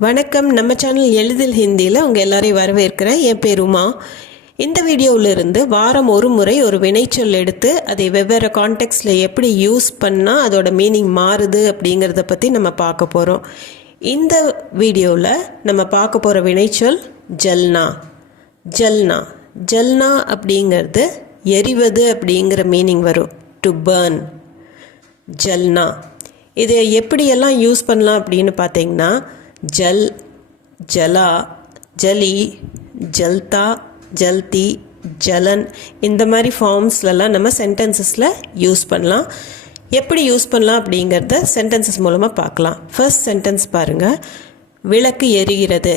வணக்கம். நம்ம சேனல் எளிதில் ஹிந்தியில் உங்கள் எல்லாரையும் வரவேற்கிறேன். என் பேர் உமா. இந்த வீடியோவிலிருந்து வாரம் ஒரு முறை ஒரு வினைச்சொல் எடுத்து அதை வெவ்வேறு கான்டெக்ஸ்டில் எப்படி யூஸ் பண்ணால் அதோட மீனிங் மாறுது அப்படிங்கிறத பற்றி நம்ம பார்க்க போகிறோம். இந்த வீடியோவில் நம்ம பார்க்க போகிற வினைச்சொல் ஜல்னா. ஜல்னா ஜல்னா அப்படிங்கிறது எரிவது அப்படிங்கிற மீனிங் வரும். To burn. ஜல்னா இதை எப்படியெல்லாம் யூஸ் பண்ணலாம் அப்படின்னு பார்த்தீங்கன்னா, ஜல், ஜலா, ஜலி, ஜல்தா, ஜல்தி, ஜலன், இந்த மாதிரி ஃபார்ம்ஸ்லலாம் நம்ம சென்டென்சஸில் யூஸ் பண்ணலாம். எப்படி யூஸ் பண்ணலாம் அப்படிங்கிறத சென்டென்சஸ் மூலமாக பார்க்கலாம். ஃபர்ஸ்ட் சென்டென்ஸ் பாருங்கள். விளக்கு எரிகிறது.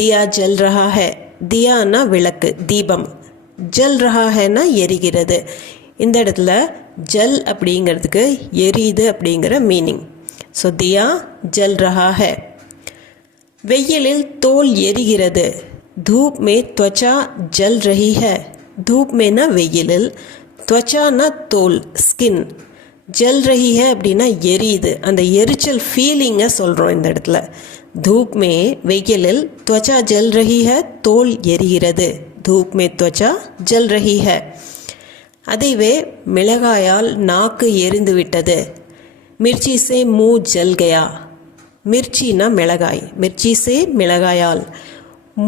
தியா ஜல் ரஹா ஹை. தியானா விளக்கு, தீபம். ஜல் ரஹா ஹைனா எரிகிறது. இந்த இடத்துல ஜல் அப்படிங்கிறதுக்கு எரியுது அப்படிங்கிற மீனிங். ஸோ தியா ஜல் ரஹா ஹை. வெயிலில் தோல் எரிகிறது. धूप में त्वचा जल रही है. धूप में ना வெயிலில், त्वचाனா தோல், ஸ்கின், ஜல் ரஹி है அப்படின்னா எரியுது. அந்த எரிச்சல் ஃபீலிங்கை சொல்கிறோம் இந்த இடத்துல. धूप में வெயிலில், त्वचा जल रही है தோல் எரிகிறது. धूप में त्वचा जल रही है. அதுவே மிளகாயால் நாக்கு எரிந்து விட்டது. मिर्ची से मुंह जल गया. மிர்ச்சினா மிளகாய், மிர்ச்சி சே மிளகாயால்.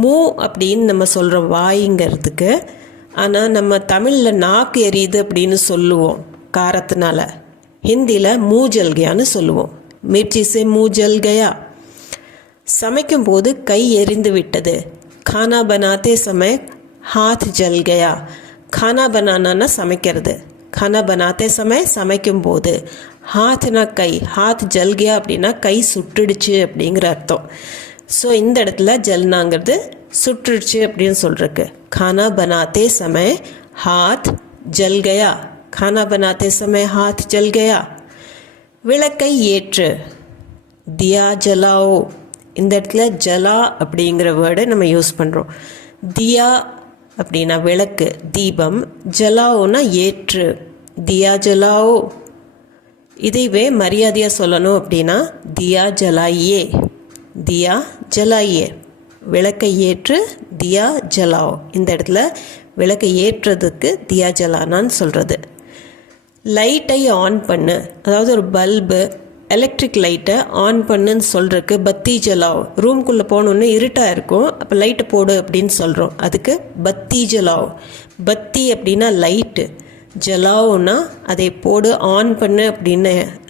மூ அப்படின்னு நம்ம சொல்கிறோம் வாய்ங்கிறதுக்கு. ஆனால் நம்ம தமிழில் நாக்கு எரியுது அப்படின்னு சொல்லுவோம் காரத்தினால. ஹிந்தியில் மூ ஜல்கையான்னு சொல்லுவோம். மிர்ச்சி சே மூ ஜல்கையா. சமைக்கும் போது கை எரிந்து விட்டது. खाना बनाते समय हाथ जल गया. खाना बनाना சமைக்கிறது. खाना बनाते समय சமைக்கும் போது. ஹாத்னா கை, ஹாத் ஜல் கயா அப்படின்னா கை சுட்டுடுச்சு அப்படிங்கிற அர்த்தம். ஸோ இந்த இடத்துல ஜல்னாங்கிறது சுட்டுடுச்சு அப்படின்னு சொல்கிறதுக்கு. खाना बनाते समय हाथ जल गया. खाना बनाते समय हाथ जल गया. விளக்கை ஏற்று. தியா ஜலாओ. இந்த இடத்துல ஜலா அப்படிங்கிற வேர்டை நம்ம யூஸ் பண்ணுறோம். தியா அப்படின்னா விளக்கு, தீபம். ஜலாओனா ஏற்று. தியா ஜலாओ. இதைவே மரியாதையாக சொல்லணும் அப்படின்னா தியா ஜலாயே. தியா ஜலாயே. விளக்கை ஏற்று தியா ஜலாओ. இந்த இடத்துல விளக்கை ஏற்றுறதுக்கு தியா ஜலானான்னு சொல்கிறது. லைட்டை ஆன் பண்ணு. அதாவது ஒரு பல்பு, எலக்ட்ரிக் லைட்டை ஆன் பண்ணுன்னு சொல்கிறதுக்கு பத்தி ஜலாओ. ரூம்குள்ளே போகணுன்னு இருட்டாக இருக்கும், அப்போ லைட்டை போடு அப்படின்னு சொல்கிறோம். அதுக்கு பத்தி ஜலாओ. பத்தி அப்படின்னா லைட்டு, ஜலாओனா அதை போடு, ஆன் பண்ணு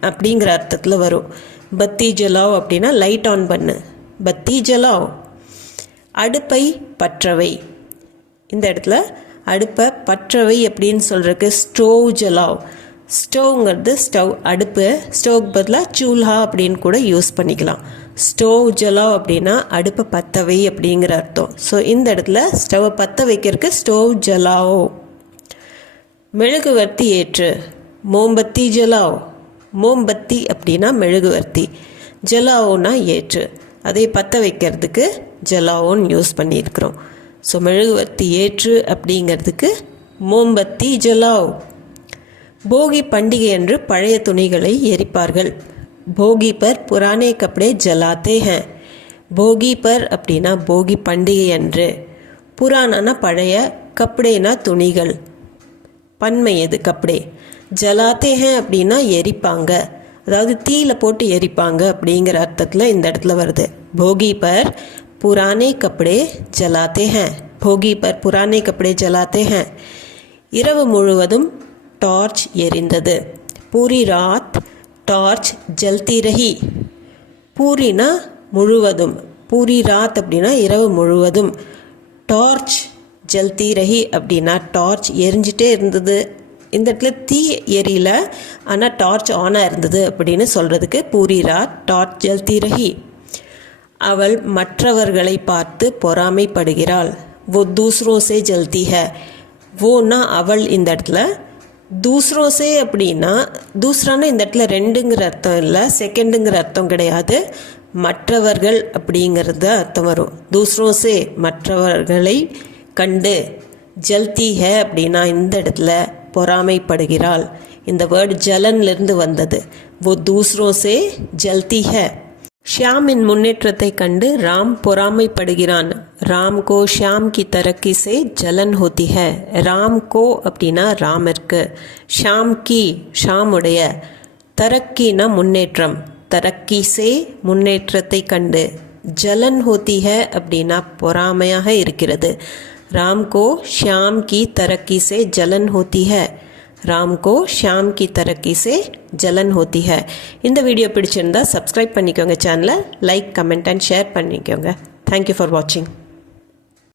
அப்படிங்கிற அர்த்தத்தில் வரும். பத்தி ஜலாओ அப்படின்னா லைட் ஆன் பண்ணு. பத்தி ஜலாओ. அடுப்பை பற்றவை. இந்த இடத்துல அடுப்பை பற்றவை அப்படின்னு சொல்கிறதுக்கு ஸ்டோவ் ஜலாओ. ஸ்டவ்ங்கிறது ஸ்டவ், அடுப்பு. ஸ்டவ்க்கு பதிலாக சூல்ஹா அப்படின்னு கூட யூஸ் பண்ணிக்கலாம். ஸ்டோவ் ஜலாओ அப்படின்னா அடுப்பை பற்றவை அப்படிங்கிற அர்த்தம். ஸோ இந்த இடத்துல ஸ்டவ்வை பற்ற வைக்கிறதுக்கு ஸ்டோவ் ஜலாओ. மெழுகுவர்த்தி ஏற்று. மோம்பத்தி ஜலாओ. மோம்பத்தி அப்படின்னா மெழுகுவர்த்தி, ஜலாओனா ஏற்று. அதை பற்ற வைக்கிறதுக்கு ஜலாओன்னு யூஸ் பண்ணியிருக்கிறோம். ஸோ மெழுகுவர்த்தி ஏற்று அப்படிங்கிறதுக்கு மோம்பத்தி ஜலாओ. போகி பண்டிகை என்று பழைய துணிகளை எரிப்பார்கள். போகி பர் புரானே கப்படே ஜலாத்தே ஹேன். போகி பர் அப்படின்னா போகி பண்டிகை அன்று. புராணானா பழைய, கப்படேனா துணிகள், பன்மை எது கப்படே. ஜலாத்தே ஹேன் அப்படின்னா எரிப்பாங்க, அதாவது தீயில போட்டு எரிப்பாங்க அப்படிங்கிற அர்த்தத்தில் இந்த இடத்துல வருது. போகி பர் புரானே கப்படே ஜலாத்தே ஹேன். போகி பர் புரானே கப்படே ஜலாத்தே ஹேன். இரவு முழுவதும் டார்ச் எரிந்தது. பூரி ராத் டார்ச் ஜல்தி ரஹி. பூரினா முழுவதும், பூரி ராத் அப்படின்னா இரவு முழுவதும். டார்ச் ஜல்தி ரஹி அப்படின்னா டார்ச் எரிஞ்சிட்டே இருந்தது. இந்த இடத்துல தீ எரியல, ஆனால் டார்ச் ஆனாக இருந்தது அப்படின்னு சொல்கிறதுக்கு பூரி ராத் டார்ச் ஜல்தி ரஹி. அவள் மற்றவர்களை பார்த்து பொறாமைப்படுகிறாள். वो दूसरों से जलती है. வோனா அவள். இந்த இடத்துல दूसरों से அப்படின்னா தூசரானா இந்த இடத்துல ரெண்டுங்கிற அர்த்தம் இல்லை, செகண்டுங்கிற அர்த்தம் கிடையாது. மற்றவர்கள் அப்படிங்கிறது அர்த்தம் வரும். दूसरों से மற்றவர்களை கண்டு. ஜல்தி ஹே அப்படின்னா இந்த இடத்துல பொறாமைப்படுகிறாள். இந்த வேர்டு ஜலன்லேருந்து வந்தது. वो दूसरों से जलती है. ஷியாமின் முன்னேற்றத்தை கண்டு ராம் பொறாமைப்படுகிறான். ராம் கோ ஷியாம் கி தரக்கி சே ஜலன் ஹோத்தி ஹை. ராம் கோ அப்படின்னா ராமிற்கு, ஷியாம் கி ஷாமுடைய, தரக்கினா முன்னேற்றம், தரக்கி சே முன்னேற்றத்தை கண்டு, ஜலன் ஹோத்தி ஹை அப்படின்னா பொறாமையாக இருக்கிறது. ராம் கோ ஷியாம் கி தரக்கி சே ஜலன் ஹோத்தி ஹை. ராம் கோ ஷியாம் கி தரக்கி சே ஜலன் ஹோத்தி ஹை. இந்த வீடியோ பிடிச்சிருந்தா சப்ஸ்கிரைப் பண்ணிக்கோங்க சேனலை, லைக் கமெண்ட் அண்ட் ஷேர் பண்ணிக்கோங்க. தேங்க்யூ ஃபார் வாட்சிங்.